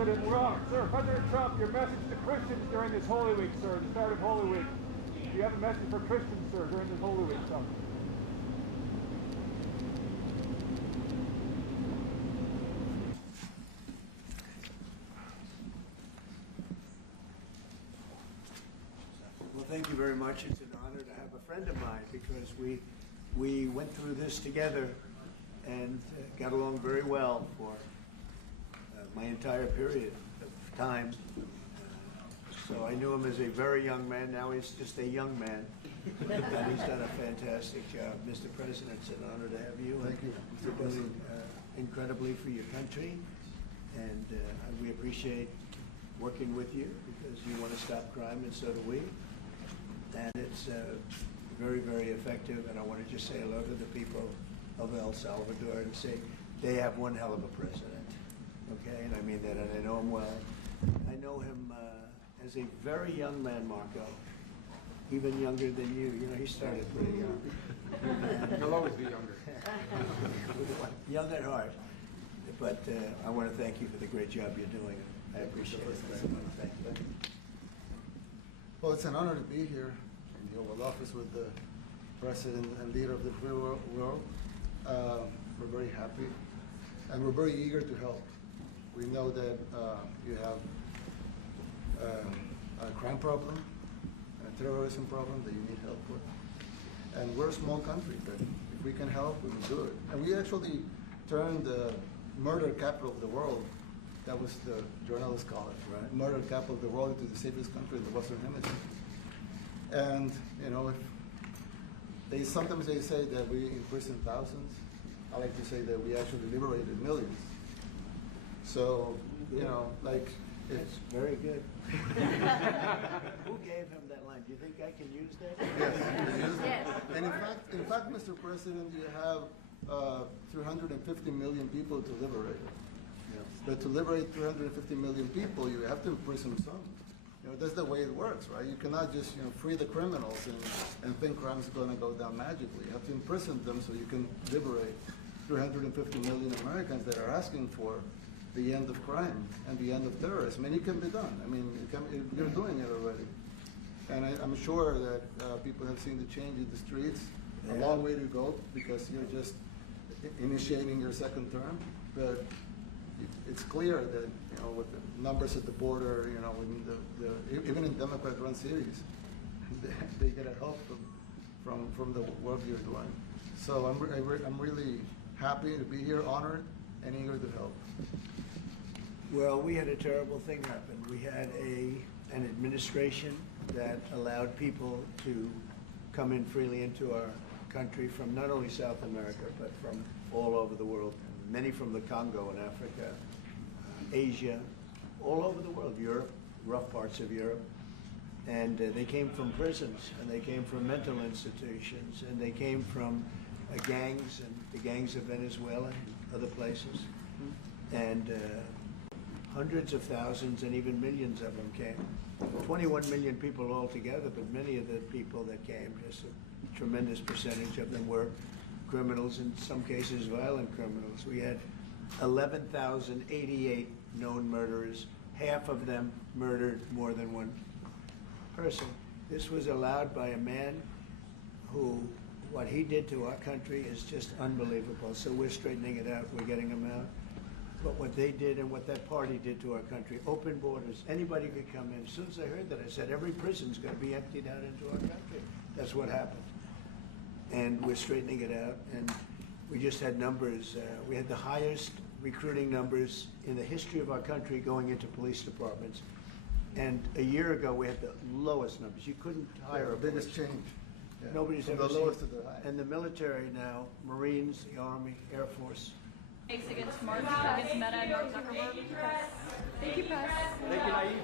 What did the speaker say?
President Trump, your message to Christians during this Holy Week, sir, the start of Holy Week. Do you have a message for Christians, sir, during this Holy Week, sir? Well, thank you very much. It's an honor to have a friend of mine because we went through this together and got along very well for my entire period of time. So I knew him as a very young man. Now he's just a young man. And he's done a fantastic job. Mr. President, it's an honor to have you. Thank you. You're doing incredibly for your country. And we appreciate working with you because you want to stop crime, and so do we. And it's very, very effective. And I want to just say hello to the people of El Salvador and say they have one hell of a president. Okay, and I mean that, and I know him well. I know him as a very young man, Marco, even younger than you. You know, he started pretty young. He'll always be younger. Young at heart. But I want to thank you for the great job you're doing. I appreciate it very much. Thank you. Well, it's an honor to be here in the Oval Office with the President and leader of the free world. We're very happy, and we're very eager to help. We know that you have a crime problem, a terrorism problem that you need help with. And we're a small country, but if we can help, we will do it. And we actually turned the murder capital of the world, that was the journalists call it, right? Murder capital of the world, into the safest country in the Western Hemisphere. And, you know, sometimes they say that we imprisoned thousands. I like to say that we actually liberated millions. So, you know, like, it's very good. Who gave him that line? Do you think I can use that? Yes. And in fact, Mr. President, you have 350 million people to liberate. Yes. But to liberate 350 million people, you have to imprison some. You know, that's the way it works, right? You cannot just, you know, free the criminals and think crime's going to go down magically. You have to imprison them so you can liberate 350 million Americans that are asking for the end of crime and the end of terrorism. And it can be done. I mean, you're doing it already. And I'm sure that people have seen the change in the streets. A long way to go because you're just initiating your second term. But it's clear that, you know, with the numbers at the border, you know, even in Democrat-run cities, they get a help from the work you're doing. So I'm really happy to be here, honored, and eager to help. Well, we had a terrible thing happen. We had an administration that allowed people to come in freely into our country from not only South America, but from all over the world. Many from the Congo in Africa, Asia, all over the world, Europe, rough parts of Europe. And they came from prisons, and they came from mental institutions, and they came from gangs, and the gangs of Venezuela and other places. And hundreds of thousands and even millions of them came. 21 million people altogether, but many of the people that came, just a tremendous percentage of them were criminals, in some cases violent criminals. We had 11,088 known murderers. Half of them murdered more than one person. This was allowed by a man who, what he did to our country is just unbelievable. So we're straightening it out, we're getting him out. But what they did and what that party did to our country, open borders, anybody could come in. As soon as I heard that, I said, every prison's going to be emptied out into our country. That's what happened. And we're straightening it out. And we just had numbers. We had the highest recruiting numbers in the history of our country going into police departments. And a year ago, we had the lowest numbers. You couldn't hire a biggest change. Yeah. Nobody's From ever the seen. lowest to the highest. And the military now, Marines, the Army, Air Force. Against Mark, against Meta and Mark Zuckerberg. Thank you, Press. Thank you, Naive.